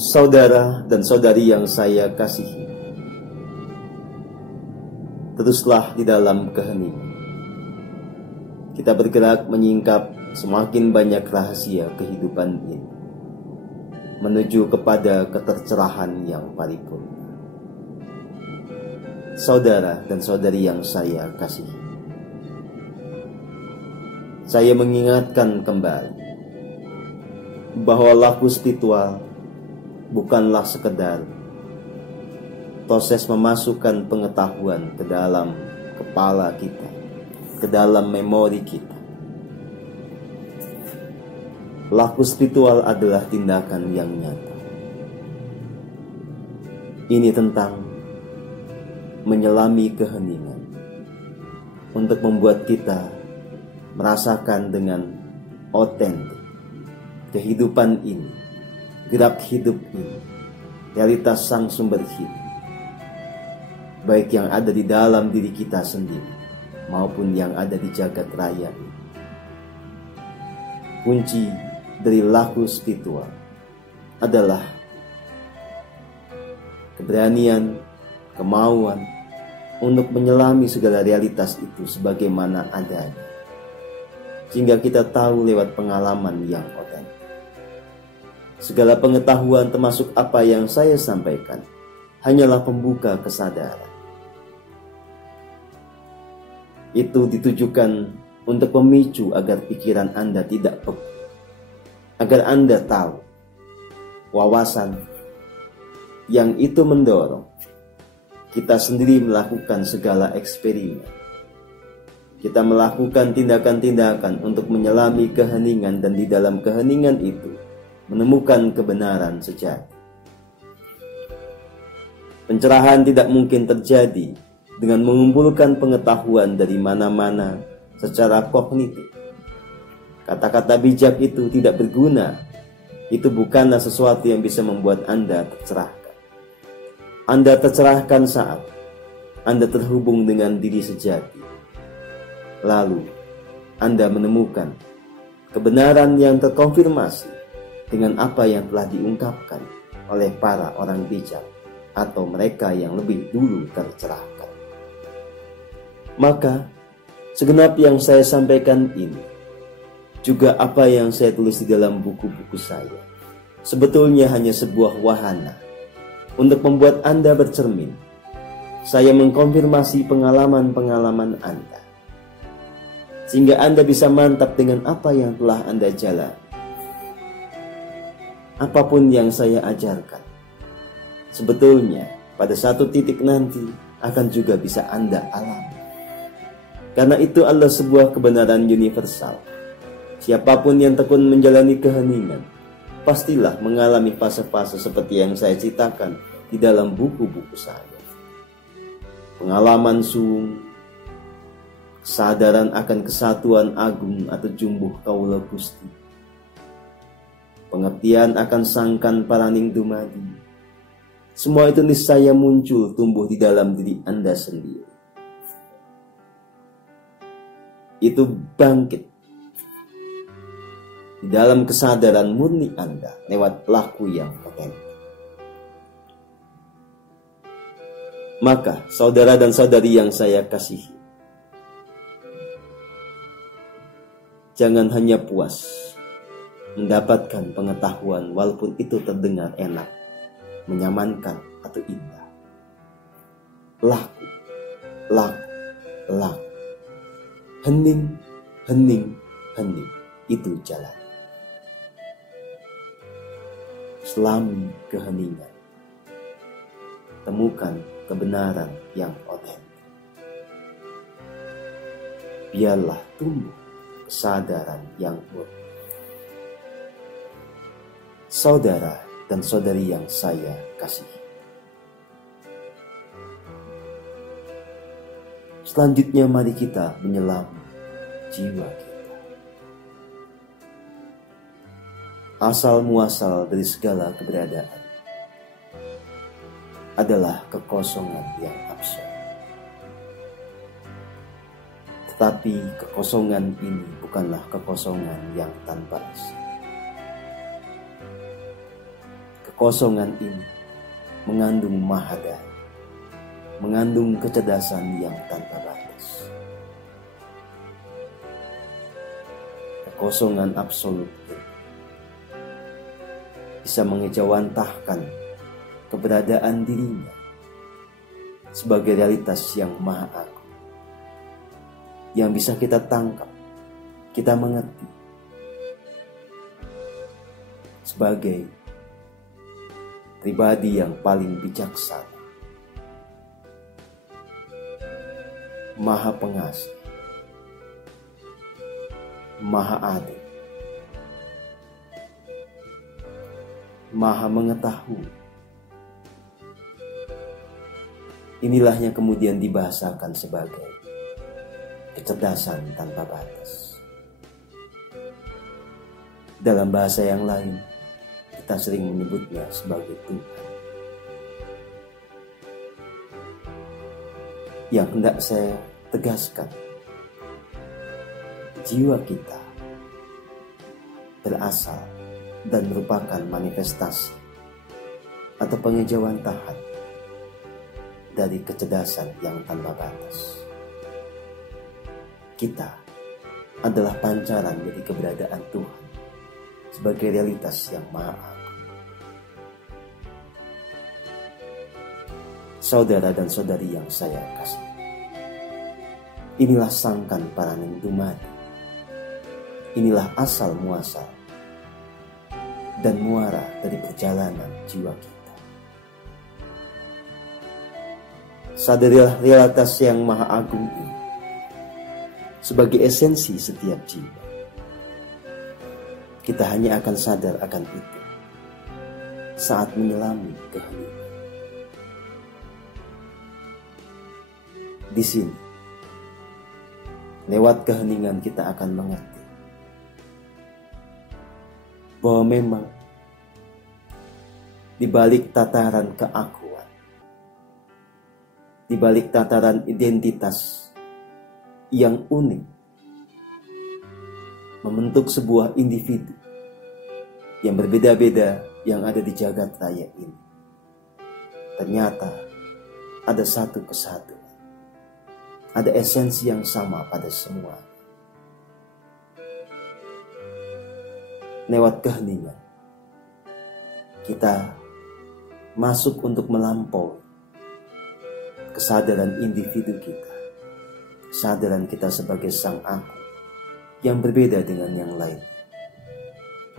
Saudara dan saudari yang saya kasihi, teruslah di dalam keheningan. Kita bergerak menyingkap semakin banyak rahasia kehidupan ini, menuju kepada ketercerahan yang paripurna. Saudara dan saudari yang saya kasihi, saya mengingatkan kembali bahwa laku spiritual bukanlah sekedar proses memasukkan pengetahuan ke dalam kepala kita, ke dalam memori kita. Laku spiritual adalah tindakan yang nyata. Ini tentang menyelami keheningan untuk membuat kita merasakan dengan otentik kehidupan ini, gerak hidup ini, realitas sang sumber hidup, baik yang ada di dalam diri kita sendiri maupun yang ada di jagat raya ini. Kunci dari laku spiritual adalah keberanian, kemauan untuk menyelami segala realitas itu sebagaimana adanya, sehingga kita tahu lewat pengalaman yang otentik. Segala pengetahuan termasuk apa yang saya sampaikan hanyalah pembuka kesadaran. Itu ditujukan untuk memicu agar pikiran Anda tidak beku, agar Anda tahu wawasan yang itu mendorong kita sendiri melakukan segala eksperimen. Kita melakukan tindakan-tindakan untuk menyelami keheningan, dan di dalam keheningan itu menemukan kebenaran sejati. Pencerahan tidak mungkin terjadi dengan mengumpulkan pengetahuan dari mana-mana secara kognitif. Kata-kata bijak itu tidak berguna. Itu bukanlah sesuatu yang bisa membuat Anda tercerahkan. Anda tercerahkan saat Anda terhubung dengan diri sejati. Lalu Anda menemukan kebenaran yang terkonfirmasi dengan apa yang telah diungkapkan oleh para orang bijak atau mereka yang lebih dulu tercerahkan. Maka segenap yang saya sampaikan ini, juga apa yang saya tulis di dalam buku-buku saya, sebetulnya hanya sebuah wahana untuk membuat Anda bercermin. Saya mengkonfirmasi pengalaman-pengalaman Anda, sehingga Anda bisa mantap dengan apa yang telah Anda jalani. Apapun yang saya ajarkan, sebetulnya pada satu titik nanti akan juga bisa Anda alami. Karena itu adalah sebuah kebenaran universal. Siapapun yang tekun menjalani keheningan, pastilah mengalami fase-fase seperti yang saya ceritakan di dalam buku-buku saya. Pengalaman sung, kesadaran akan kesatuan agung atau jumbuh kaula Gusti, pengertian akan sangkan paraning dumadi. Semua itu niscaya muncul tumbuh di dalam diri Anda sendiri. Itu bangkit di dalam kesadaran murni Anda lewat laku yang otentik. Maka saudara dan saudari yang saya kasihi, jangan hanya puas mendapatkan pengetahuan walaupun itu terdengar enak, menyamankan atau indah. Laku, laku, laku. Hening, hening, hening. Itu jalan. Selami keheningan, temukan kebenaran yang otentik. Biarlah tumbuh kesadaran yang murni. Saudara dan saudari yang saya kasihi, selanjutnya mari kita menyelam jiwa kita. Asal muasal dari segala keberadaan adalah kekosongan yang absurd. Tetapi kekosongan ini bukanlah kekosongan yang tanpa isi. Kekosongan ini mengandung mahadaya, mengandung kecerdasan yang tanpa batas. Kekosongan absolut bisa mengejawantahkan keberadaan dirinya sebagai realitas yang maha agung, yang bisa kita tangkap, kita mengerti sebagai pribadi yang paling bijaksana, maha pengasih, maha adil, maha mengetahui. Inilah yang kemudian dibahasakan sebagai kecerdasan tanpa batas. Dalam bahasa yang lain, kita sering menyebutnya sebagai Tuhan. Yang hendak saya tegaskan, jiwa kita berasal dan merupakan manifestasi atau pengejawantahan dari kecerdasan yang tanpa batas. Kita adalah pancaran dari keberadaan Tuhan sebagai realitas yang maha agung. Saudara dan saudari yang saya kasih, inilah sangkan paraning dumadi. Inilah asal muasal dan muara dari perjalanan jiwa kita. Sadarilah realitas yang maha agung ini sebagai esensi setiap jiwa. Kita hanya akan sadar akan itu saat menyelami keheningan. Di sini, lewat keheningan kita akan mengerti bahwa memang di balik tataran keakuan, di balik tataran identitas yang unik, membentuk sebuah individu yang berbeda-beda yang ada di jagat raya ini, ternyata ada satu kesatuan. Ada esensi yang sama pada semua. Lewat keheningan, kita masuk untuk melampaui kesadaran individu kita, kesadaran kita sebagai sang aku yang berbeda dengan yang lain,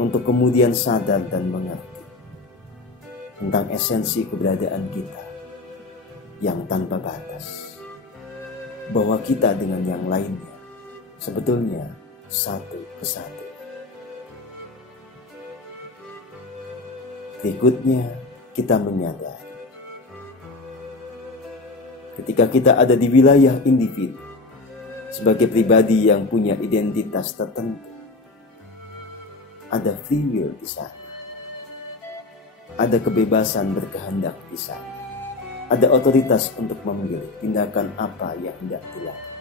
untuk kemudian sadar dan mengerti tentang esensi keberadaan kita yang tanpa batas, bahwa kita dengan yang lainnya sebetulnya satu kesatuan. Berikutnya, kita menyadari ketika kita ada di wilayah individu sebagai pribadi yang punya identitas tertentu, ada free will di sana, ada kebebasan berkehendak di sana, ada otoritas untuk memilih tindakan apa yang hendak dilakukan.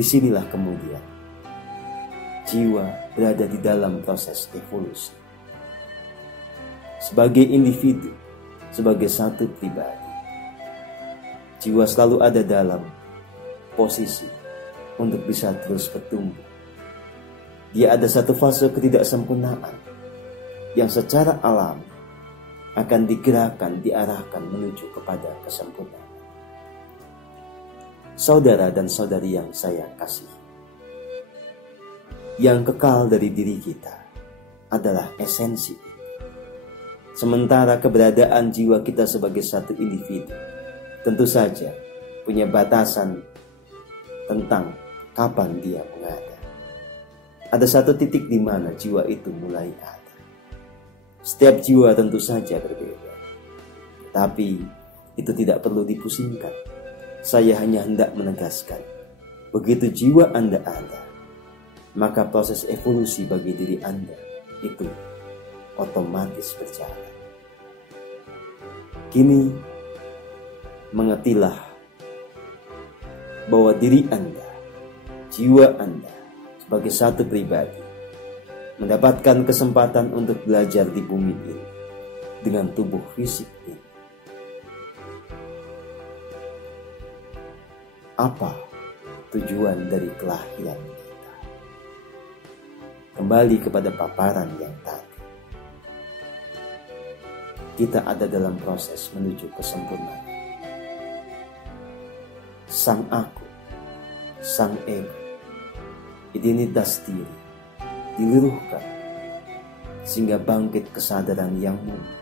Disinilah kemudian jiwa berada di dalam proses evolusi. Sebagai individu, sebagai satu pribadi, jiwa selalu ada dalam posisi untuk bisa terus bertumbuh. Dia ada satu fase ketidaksempurnaan yang secara alami akan digerakkan, diarahkan menuju kepada kesempurnaan. Saudara dan saudari yang saya kasih, yang kekal dari diri kita adalah esensi. Sementara keberadaan jiwa kita sebagai satu individu tentu saja punya batasan tentang kapan dia mengada. Ada satu titik di mana jiwa itu mulai ada. Setiap jiwa tentu saja berbeda, tapi itu tidak perlu dipusingkan. Saya hanya hendak menegaskan, begitu jiwa Anda ada, maka proses evolusi bagi diri Anda itu otomatis berjalan. Kini, mengertilah bahwa diri Anda, jiwa Anda sebagai satu pribadi mendapatkan kesempatan untuk belajar di bumi ini dengan tubuh fisik ini. Apa tujuan dari kelahiran kita? Kembali kepada paparan yang tadi. Kita ada dalam proses menuju kesempurnaan. Sang aku, sang ego, identitas diri diluruhkan sehingga bangkit kesadaran yang mulia,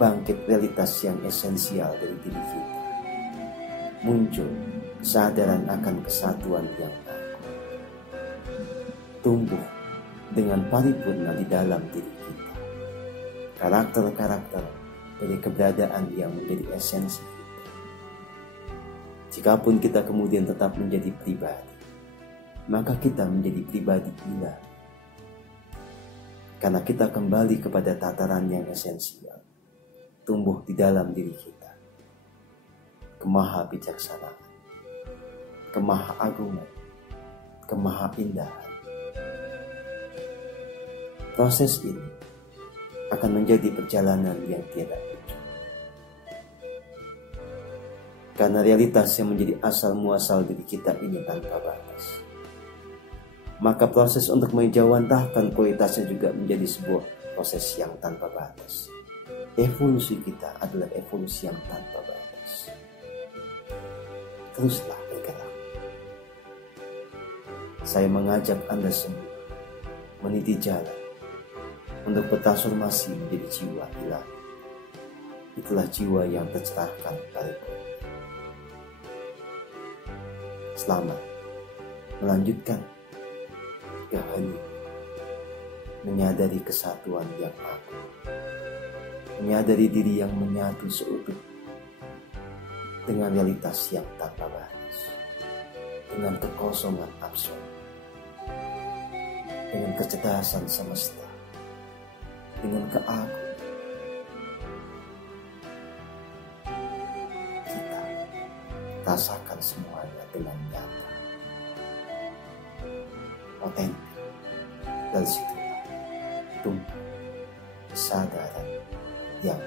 bangkit realitas yang esensial dari diri kita, muncul kesadaran akan kesatuan yang aku, tumbuh dengan paripurna di dalam diri kita, karakter-karakter dari keberadaan yang menjadi esensi kita. Jikapun kita kemudian tetap menjadi pribadi, maka kita menjadi pribadi ilahi. Karena kita kembali kepada tataran yang esensial, tumbuh di dalam diri kita, kemahabijaksanaan, kemahaagungan, kemahaindahan. Proses ini akan menjadi perjalanan yang tiada ujung. Karena realitas yang menjadi asal muasal diri kita ini tanpa batas, maka proses untuk menjawantahkan kualitasnya juga menjadi sebuah proses yang tanpa batas. Evolusi kita adalah evolusi yang tanpa batas. Teruslah bergerak. Saya mengajak Anda semua meniti jalan untuk bertransformasi menjadi jiwa ilahi. Itulah jiwa yang tercerahkan paripurna. Selamat melanjutkan kehening, menyadari kesatuan yang aku, menyadari diri yang menyatu seutuh dengan realitas yang tanpa batas, dengan kekosongan absolut, dengan kecerdasan semesta, dengan keagungan. Kita rasakan semuanya dengan nyata, otentik, dan situlah tumbuh kesadaran yang